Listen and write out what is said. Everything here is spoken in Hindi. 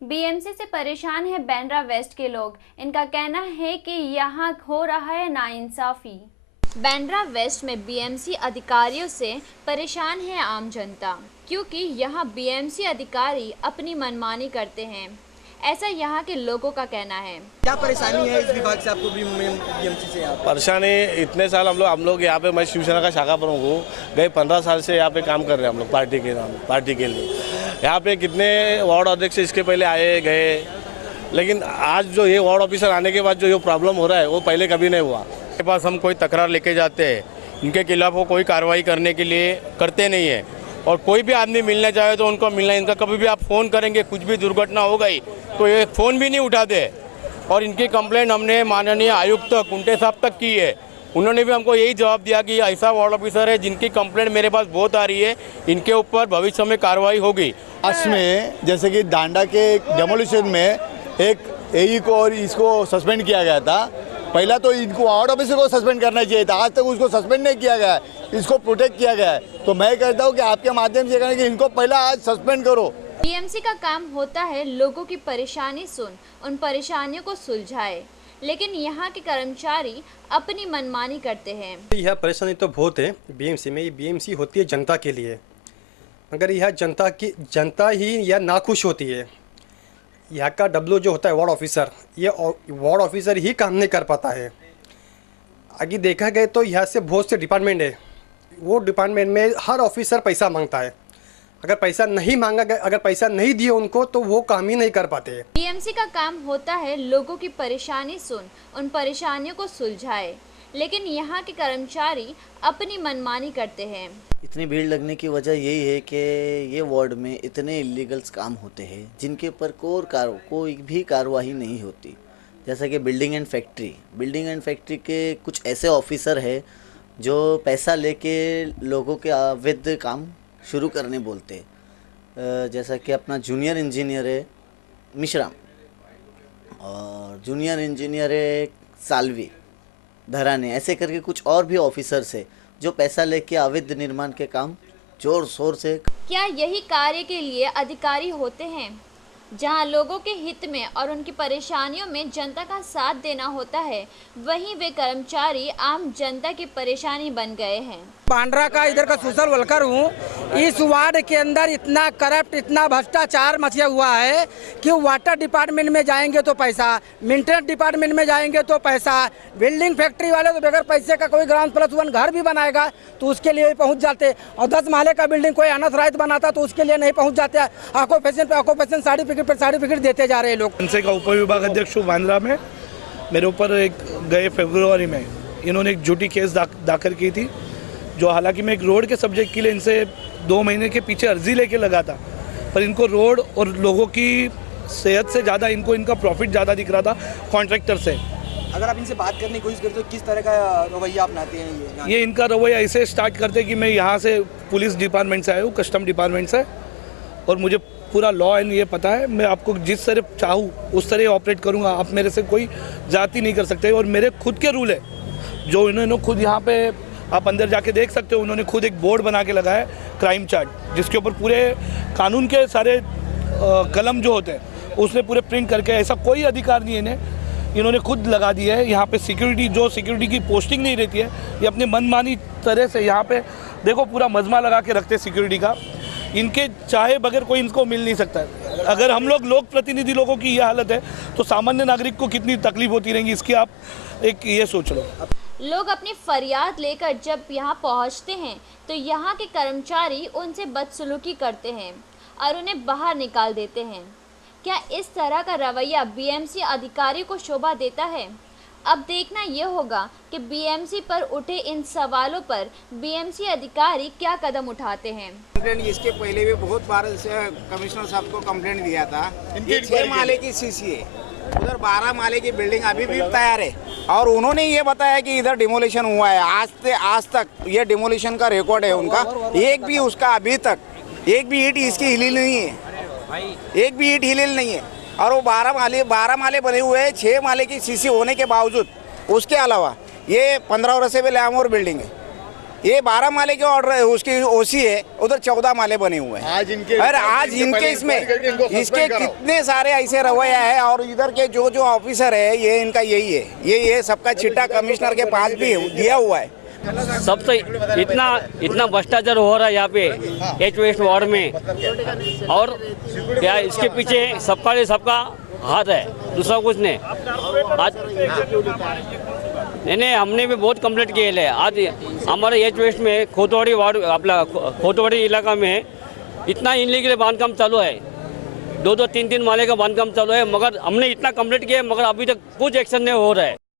बीएमसी से परेशान है बांद्रा वेस्ट के लोग। इनका कहना है कि यहाँ हो रहा है नाइंसाफी। बांद्रा वेस्ट में बीएमसी अधिकारियों से परेशान है आम जनता, क्योंकि यहाँ बीएमसी अधिकारी अपनी मनमानी करते हैं, ऐसा यहाँ के लोगों का कहना है। क्या परेशानी है इस विभाग से आपको बीएमसी से? यहाँ परेशानी इतने साल हम लोग यहाँ पे, मैं शिवसेना का शाखा प्रमुख हूँ, गए 15 साल से यहाँ पे काम कर रहे हैं हम लोग पार्टी के लिए। यहाँ पे कितने वार्ड अध्यक्ष इसके पहले आए गए, लेकिन आज जो ये वार्ड ऑफिसर आने के बाद जो प्रॉब्लम हो रहा है वो पहले कभी नहीं हुआ। के पास हम कोई तकरार लेके जाते हैं, इनके खिलाफ वो कोई कार्रवाई करने के लिए करते नहीं है, और कोई भी आदमी मिलना चाहे तो उनको मिलना। इनका कभी भी आप फ़ोन करेंगे, कुछ भी दुर्घटना हो गई तो ये फ़ोन भी नहीं उठाते। और इनकी कंप्लेंट हमने माननीय आयुक्त कुंटे साहब तक की है, उन्होंने भी हमको यही जवाब दिया कि ऐसा वार्ड ऑफिसर है जिनकी कंप्लेंट मेरे पास बहुत आ रही है, इनके ऊपर भविष्य में कार्रवाई होगी। लास्ट में जैसे कि डांडा के डेमोलिशन में एक एई को और इसको सस्पेंड किया गया था। पहला तो इनको वार्ड ऑफिसर को सस्पेंड करना चाहिए था, आज तक उसको सस्पेंड नहीं किया गया है, इसको प्रोटेक्ट किया गया है। तो मैं कहता हूँ कि आपके माध्यम से करें कि इनको पहला आज सस्पेंड करो। बीएमसी का काम होता है लोगों की परेशानी सुन उन परेशानियों को सुलझाए, लेकिन यहाँ के कर्मचारी अपनी मनमानी करते हैं। यह परेशानी तो बहुत है बीएमसी में। ये बीएमसी होती है जनता के लिए, मगर यह जनता ही यह नाखुश होती है। यहाँ का डब्ल्यू जो होता है वार्ड ऑफिसर, ये वार्ड ऑफिसर ही काम नहीं कर पाता है। आगे देखा गया तो यहाँ से बहुत से डिपार्टमेंट है, वो डिपार्टमेंट में हर ऑफिसर पैसा मांगता है। अगर पैसा नहीं मांगा गया, अगर पैसा नहीं दिए उनको, तो वो काम ही नहीं कर पाते। बीएमसी का काम होता है लोगों की परेशानी सुन उन परेशानियों को सुलझाए, लेकिन यहाँ के कर्मचारी अपनी मनमानी करते हैं। इतनी भीड़ लगने की वजह यही है कि ये वार्ड में इतने इलीगल्स काम होते हैं जिनके ऊपर कोई भी कार्रवाई नहीं होती। जैसा कि बिल्डिंग एंड फैक्ट्री के कुछ ऐसे ऑफिसर हैं जो पैसा लेके लोगों के अवैध काम शुरू करने बोलते हैं। जैसा कि अपना जूनियर इंजीनियर है मिश्रा, और जूनियर इंजीनियर है सालवी धराने, ऐसे करके कुछ और भी ऑफिसर्स है जो पैसा लेके अवैध निर्माण के काम जोर शोर से। क्या यही कार्य के लिए अधिकारी होते हैं? जहां लोगों के हित में और उनकी परेशानियों में जनता का साथ देना होता है, वहीं वे कर्मचारी आम जनता की परेशानी बन गए हैं। बांद्रा का इधर का सोशल वर्कर हूँ। इस वार्ड के अंदर इतना करप्ट, इतना भ्रष्टाचार मचा हुआ है कि वाटर डिपार्टमेंट में जाएंगे तो पैसा, मेंटेनेंस डिपार्टमेंट में जाएंगे तो पैसा, बिल्डिंग फैक्ट्री वाले तो बगैर पैसे का कोई ग्राउंड+1 घर भी बनाएगा तो उसके लिए पहुँच जाते, और 10 माले का बिल्डिंग कोई अनाथ बनाता तो उसके लिए नहीं पहुँच जाते। ऑक्यूपेशन सर्टिफिकेट देते जा रहे हैं लोग। इनसे का उप विभाग अध्यक्ष हूँ बांद्रा में। मेरे ऊपर एक गए फरवरी में इन्होंने एक झूठी केस दाखिल की थी, जो हालांकि मैं एक रोड के सब्जेक्ट के लिए इनसे 2 महीने के पीछे अर्जी लेके लगा था, पर इनको रोड और लोगों की सेहत से ज़्यादा इनको इनका प्रॉफिट ज़्यादा दिख रहा था कॉन्ट्रैक्टर से। अगर आप इनसे बात करने की कोशिश करते हो, किस तरह का रवैया अपनाते हैं ये इनका रवैया ऐसे स्टार्ट करते कि मैं यहाँ से पुलिस डिपार्टमेंट से आया हूँ, कस्टम डिपार्टमेंट से, और मुझे पूरा लॉ एंड ये पता है, मैं आपको जिस तरह चाहूँ उस तरह ऑपरेट करूँगा। आप मेरे से कोई जाति नहीं कर सकते, और मेरे खुद के रूल है जो इन्होंने खुद यहाँ पे आप अंदर जाके देख सकते हो। उन्होंने खुद एक बोर्ड बना के लगाया है क्राइम चार्ट, जिसके ऊपर पूरे कानून के सारे कलम जो होते हैं उसने पूरे प्रिंट करके, ऐसा कोई अधिकार नहीं है इन्होंने खुद लगा दिया है। यहाँ पे सिक्योरिटी की पोस्टिंग नहीं रहती है, ये अपने मनमानी तरह से यहाँ पे देखो पूरा मजमा लगा के रखते सिक्योरिटी का। इनके चाहे बगैर कोई इनको मिल नहीं सकता है। अगर हम लोग प्रतिनिधि लोगों की ये हालत है तो सामान्य नागरिक को कितनी तकलीफ होती रहेंगी, इसकी आप एक ये सोच लो। लोग अपनी फरियाद लेकर जब यहाँ पहुँचते हैं तो यहाँ के कर्मचारी उनसे बदसलूकी करते हैं और उन्हें बाहर निकाल देते हैं। क्या इस तरह का रवैया बीएमसी अधिकारी को शोभा देता है? अब देखना यह होगा कि बीएमसी पर उठे इन सवालों पर बीएमसी अधिकारी क्या कदम उठाते हैं। कंप्लेंट इसके पहले भी बहुत बार कमिश्नर साहब को कंप्लेंट दिया था। 6 माले की सीसी है, उधर 12 माले की बिल्डिंग अभी भी तैयार है, और उन्होंने ये बताया कि इधर डिमोलिशन हुआ है। आज तक ये डिमोलिशन का रिकॉर्ड है उनका, एक भी उसका अभी तक एक भी ईंट इसकी हिली नहीं है, एक भी ईंट हिली नहीं है। और वो 12 माले बने हुए हैं, 6 माले की सीसी होने के बावजूद। उसके अलावा ये 15 वर्ष से भी लैम और बिल्डिंग है, ये 12 माले के ऑर्डर उसकी ओसी है, उधर 14 माले बने हुए हैं। आज इनके और आज इनके इसमें इसके कितने सारे ऐसे रवैया है। और इधर के जो जो ऑफिसर है ये इनका यही है, ये सबका चिट्ठा कमिश्नर के पास भी दिया हुआ है। सबसे इतना भ्रष्टाचार हो रहा है यहाँ पे एच वेस्ट वार्ड में, और क्या इसके पीछे सबका हाथ है, दूसरा कुछ नहीं। आज नहीं हमने भी बहुत कंप्लेंट किए है। आज हमारे एच वेस्ट में खोतवाड़ी वार्ड अपना खोतवाड़ी इलाका में इतना इनलीगल बांधकाम चालू है, 2-3 माले का बांधकाम चालू है, मगर हमने इतना कंप्लेंट किया मगर अभी तक कुछ एक्शन नहीं हो रहा है।